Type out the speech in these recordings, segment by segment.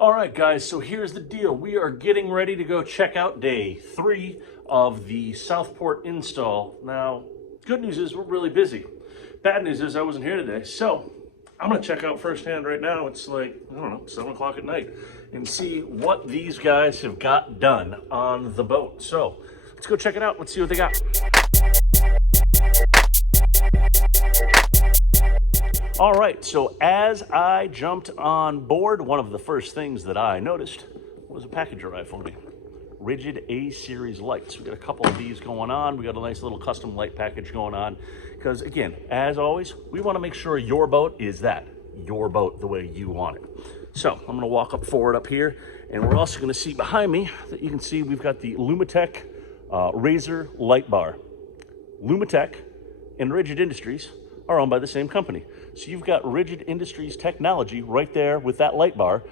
All right, guys, so here's the deal. We are getting ready to go check out day 3 of the Southport install. Now, good news is we're really busy. Bad news is I wasn't here today. So I'm gonna check out firsthand right now. It's like, I don't know, 7 o'clock at night, and see what these guys have got done on the boat. So let's go check it out. Let's see what they got. All right, so as I jumped on board, one of the first things that I noticed was a package arrived for me. Rigid A-series lights. We got a couple of these going on. We got a nice little custom light package going on. Because again, as always, we want to make sure your boat is your boat, the way you want it. So I'm going to walk up forward up here, and we're also going to see behind me that you can see we've got the Lumitec Razor light bar. Lumitec and Rigid Industries are owned by the same company. So you've got Rigid Industries technology right there with that light bar.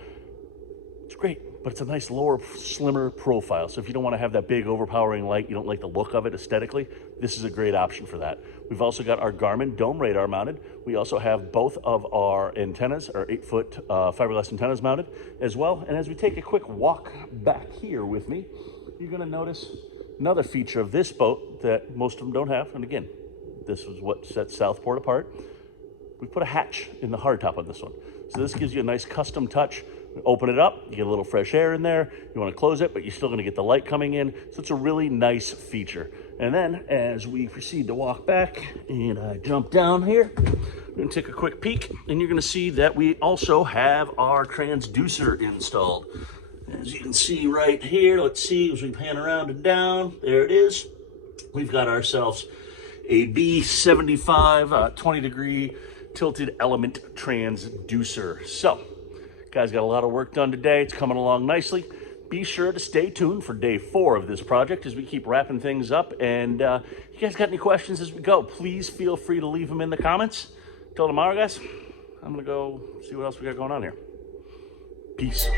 It's great, but it's a nice lower, slimmer profile. So if you don't want to have that big overpowering light, you don't like the look of it aesthetically, this is a great option for that. We've also got our Garmin Dome radar mounted. We also have both of our antennas, our 8-foot fiberglass antennas mounted as well. And as we take a quick walk back here with me, you're gonna notice another feature of this boat that most of them don't have. And again, this is what sets Southport apart. We put a hatch in the hardtop on this one. So this gives you a nice custom touch. Open it up, you get a little fresh air in there. You want to close it, but you're still going to get the light coming in. So it's a really nice feature. And then as we proceed to walk back and I jump down here, we're going to take a quick peek, and you're going to see that we also have our transducer installed. As you can see right here, let's see as we pan around and down, there it is. We've got ourselves a B75 20-degree tilted element transducer. So, guys, got a lot of work done today. It's coming along nicely. Be sure to stay tuned for day 4 of this project as we keep wrapping things up. And you guys got any questions as we go, please feel free to leave them in the comments. Till tomorrow, guys, I'm going to go see what else we got going on here. Peace.